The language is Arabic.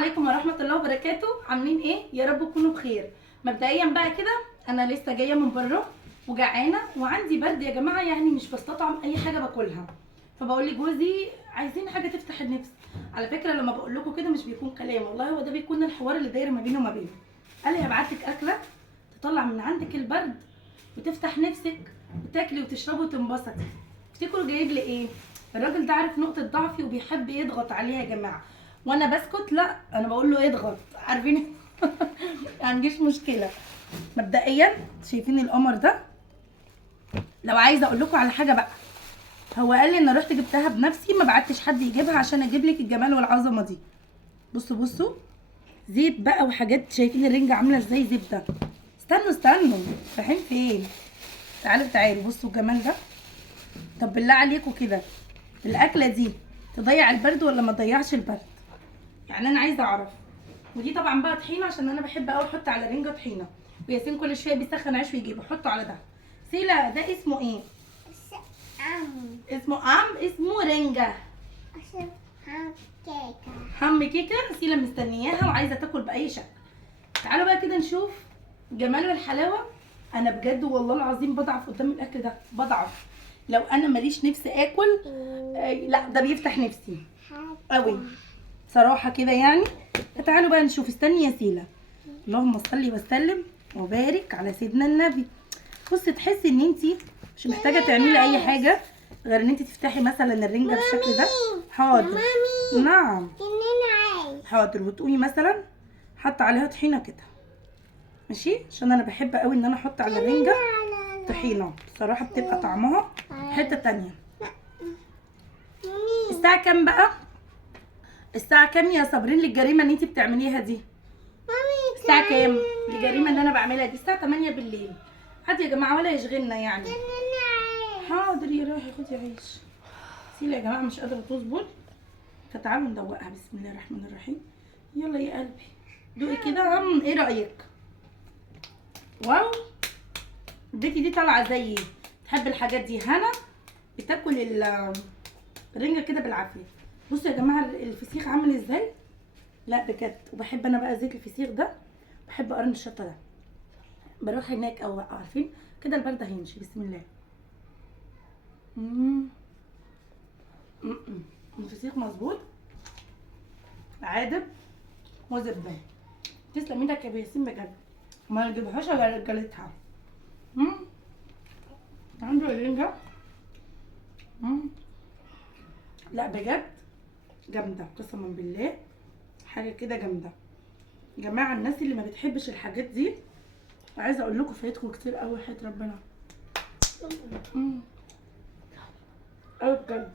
عليكم ورحمه الله وبركاته. عاملين ايه؟ يا رب تكونوا بخير. مبدئيا بقى كده انا لسه جايه من بره وجعانه وعندي برد يا جماعه، يعني مش بستطعم اي حاجه باكلها، فبقول لجوزي عايزين حاجه تفتح النفس. على فكره لما بقول لكم كده مش بيكون كلام، والله هو ده بيكون الحوار اللي داير ما بينه وما بينه. قال لي هبعت لك اكله تطلع من عندك البرد وتفتح نفسك وتاكلي وتشربي وتنبسطي. تفتكروا جايب لي ايه؟ الراجل ده عارف نقطه ضعفي وبيحب يضغط عليها يا جماعه، وانا بسكت؟ لا انا بقول له اضغط، عارفين؟ ما عنديش مشكله. مبدئيا شايفين القمر ده؟ لو عايزه اقول لكم على حاجه بقى، هو قال لي ان رحت جبتها بنفسي، ما بعتش حد يجيبها عشان اجيب لك الجمال والعظمه دي. بصوا بصوا، زيت بقى وحاجات، شايفين الرنجه عامله ازاي؟ زبده. استنوا رايحين فين؟ تعالوا بصوا الجمال ده. طب بالله عليكم كده الاكله دي تضيع البرد ولا ما تضيعش البرد؟ يعني انا عايزه اعرف. ودي طبعا بقى طحينه عشان انا بحب قوي احط على رنجه طحينه، وياسين كل شويه بيسخن عيش ويجيبه يحطه على ده. سيلا ده اسمه ايه؟ اسمه رنجه. حم كيكه. سيلا مستنياها وعايزه تاكل باي شكل. تعالوا بقى كده نشوف جمال والحلاوه. انا بجد والله العظيم بضعف قدام الاكل ده، بضعف. لو انا ماليش نفسي اكل لا ده بيفتح نفسي قوي صراحه كده يعني. فتعالوا بقى نشوف. استني يا سيلا. اللهم صل وسلم وبارك على سيدنا النبي. بصي تحسي ان انت مش محتاجه تعملي اي حاجه غير ان انت تفتحي مثلا الرنجه بالشكل ده. حاضر. نعم حاضر. وتقومي مثلا حاطه عليها طحينه كده، ماشي؟ عشان انا بحب قوي ان انا احط على الرنجه طحينه، بصراحه بتبقى طعمها حته تانية. الساعه كام بقى؟ الساعه كام يا صابرين للجريمه ان انت بتعمليها دي؟ الساعه كام الجريمه اللي انا بعملها دي؟ الساعه 8 بالليل. عادي يا جماعه ولا يشغلنا يعني. حاضر يا روحي خدي عيش. سيلا يا جماعه مش قادره تصبر، فتعالوا ندوقها. بسم الله الرحمن الرحيم. يلا يا قلبي دوقي كده. ايه رايك؟ واو، البيتي دي طالعه زيي، تحب الحاجات دي. هنا بتاكل الرنجه كده بالعافيه. بصوا يا جماعه الفسيخ عامل ازاي؟ لا بجد. وبحب انا بقى زيت الفسيخ ده، بحب قرن الشطه ده. بروح هناك او عارفين كده البرد هيمشي. بسم الله. الفسيخ مظبوط عادب وزبده. تسلم ايدك يا ياسين بجد، ما نجيبهاش على رجالتها. عنده رنجه. لا بجد جامده قسما بالله، حاجه كده جامده. يا جماعه الناس اللي ما بتحبش الحاجات دي عايزه اقول لكم فايتكم كتير قوي حياه ربنا. قوي بجد.